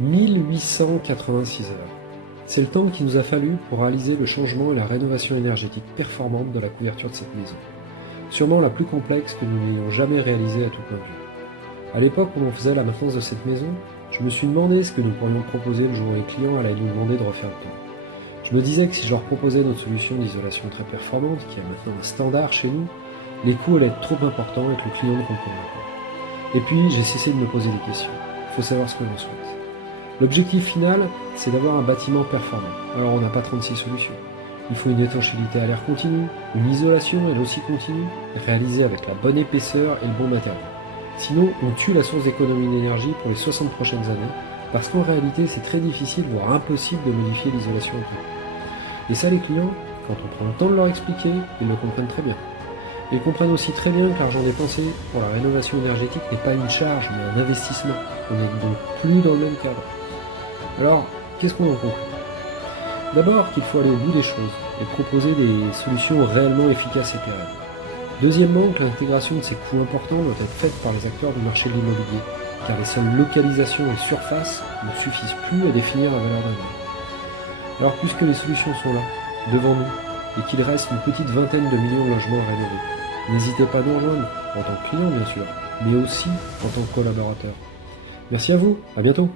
1886 heures. C'est le temps qu'il nous a fallu pour réaliser le changement et la rénovation énergétique performante de la couverture de cette maison. Sûrement la plus complexe que nous n'ayons jamais réalisée à toute notre vie. À l'époque où l'on faisait la maintenance de cette maison, je me suis demandé ce que nous pourrions proposer le jour où les clients allaient nous demander de refaire le tour. Je me disais que si je leur proposais notre solution d'isolation très performante, qui est maintenant un standard chez nous, les coûts allaient être trop importants et que le client ne comprendrait pas. Et puis j'ai cessé de me poser des questions. Il faut savoir ce que l'on souhaite. L'objectif final, c'est d'avoir un bâtiment performant. Alors on n'a pas 36 solutions. Il faut une étanchéité à l'air continu, une isolation elle aussi continue, réalisée avec la bonne épaisseur et le bon matériel. Sinon, on tue la source d'économie d'énergie pour les 60 prochaines années, parce qu'en réalité, c'est très difficile, voire impossible de modifier l'isolation en tout. Et ça, les clients, quand on prend le temps de leur expliquer, ils le comprennent très bien. Ils comprennent aussi très bien que l'argent dépensé pour la rénovation énergétique n'est pas une charge, mais un investissement. On n'est donc plus dans le même cadre. Alors, qu'est-ce qu'on en conclut ? D'abord qu'il faut aller au bout des choses et proposer des solutions réellement efficaces et pérennes. Deuxièmement, que l'intégration de ces coûts importants doit être faite par les acteurs du marché de l'immobilier, car les seules localisations et surfaces ne suffisent plus à définir la valeur d'un bien. Alors puisque les solutions sont là, devant nous, et qu'il reste une petite vingtaine de millions de logements à rénover, n'hésitez pas à nous rejoindre, en tant que client bien sûr, mais aussi en tant que collaborateur. Merci à vous, à bientôt.